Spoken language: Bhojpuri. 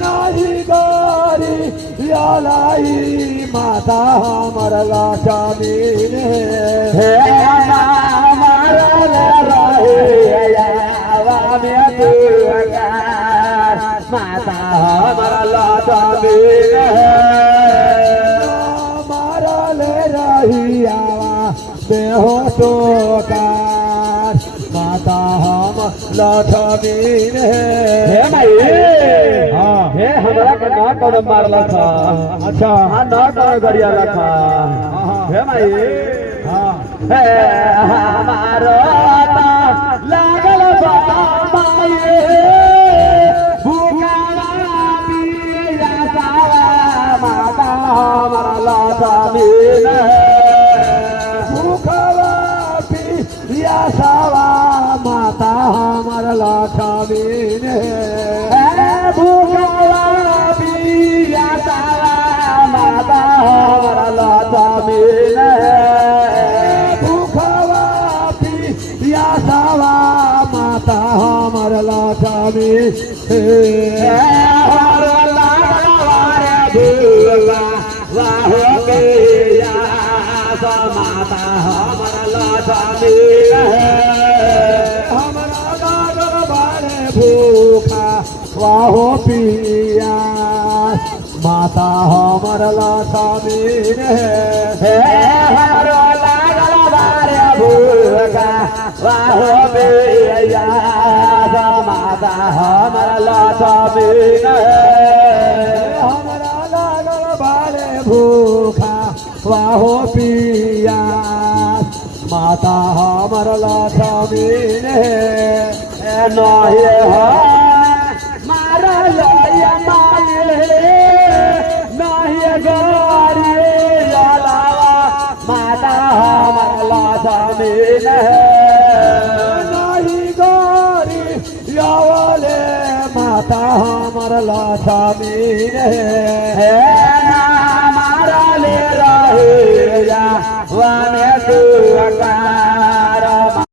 नाही गारी यालाई माता मरला स्वामी हे मरला माता मरला स्वामी मरले रही आवा देहो तो का माता हम लक्ष्मी हे माई हाँ हे हमारा का ना कौन मारला था अच्छा हाँ ना कौन गरिया था हे माई हाँ हे हमारा लागल माई भूखा पिया सावा माता हमारा स्वामी भूखा पिया सावा माता हमारा स्वामी भूखा पिया सावा माता हमारा स्वामी भूखा पिया सावा माता हमारा स्वामी वाहो पिया माता हमारा स्वामी भूखा वाहो पिया माता हमारा स्वामी हे हमारो लागल बारे भूखा वाहो पिया माता हमारा स्वामी हमारा लागल बारे भूखा वाहो पिया माता हमारा स्वामी नहीं हो मारा लया माये नहीं गोरी लावा माता हमारा स्वामी नहीं गोरी यावले माता हमारा स्वामी